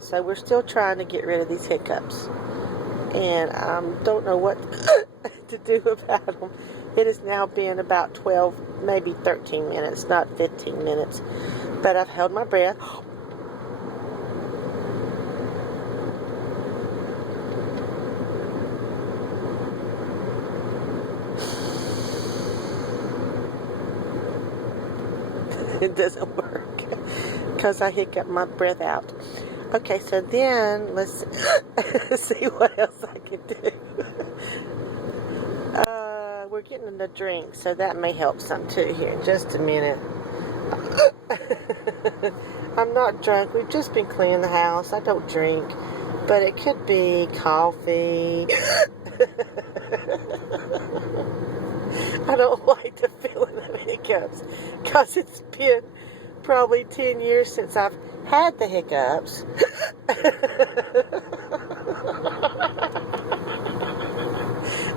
So we're still trying to get rid of these hiccups. And I don't know what to do about them. It has now been about 12, maybe 13 minutes, not 15 minutes. But I've held my breath. It doesn't work because I hiccup my breath out. Okay, so then let's see what else I can do. We're getting the drink, so that may help some too here in just a minute. I'm not drunk. We've just been cleaning the house. I don't drink, but it could be coffee. I don't like the feeling of hiccups because it's been probably 10 years since I've had the hiccups.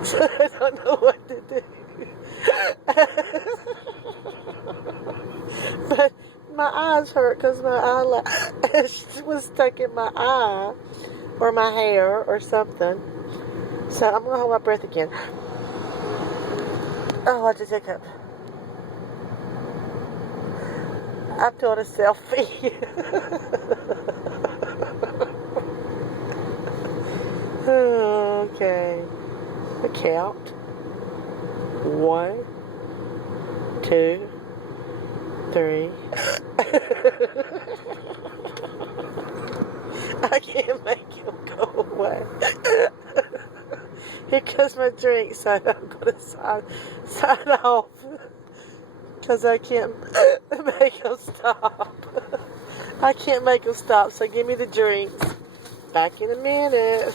So I don't know what to do. But my eyes hurt because my eyelash was stuck in my eye or my hair or something. So I'm going to hold my breath again. Oh, I just hiccup. I'm doing a selfie. Okay. The count. 1, 2, 3. I can't make him go away. Here comes my drink, so I'm going to sign off because I can't make him stop. I can't make him stop, so give me the drinks. Back in a minute.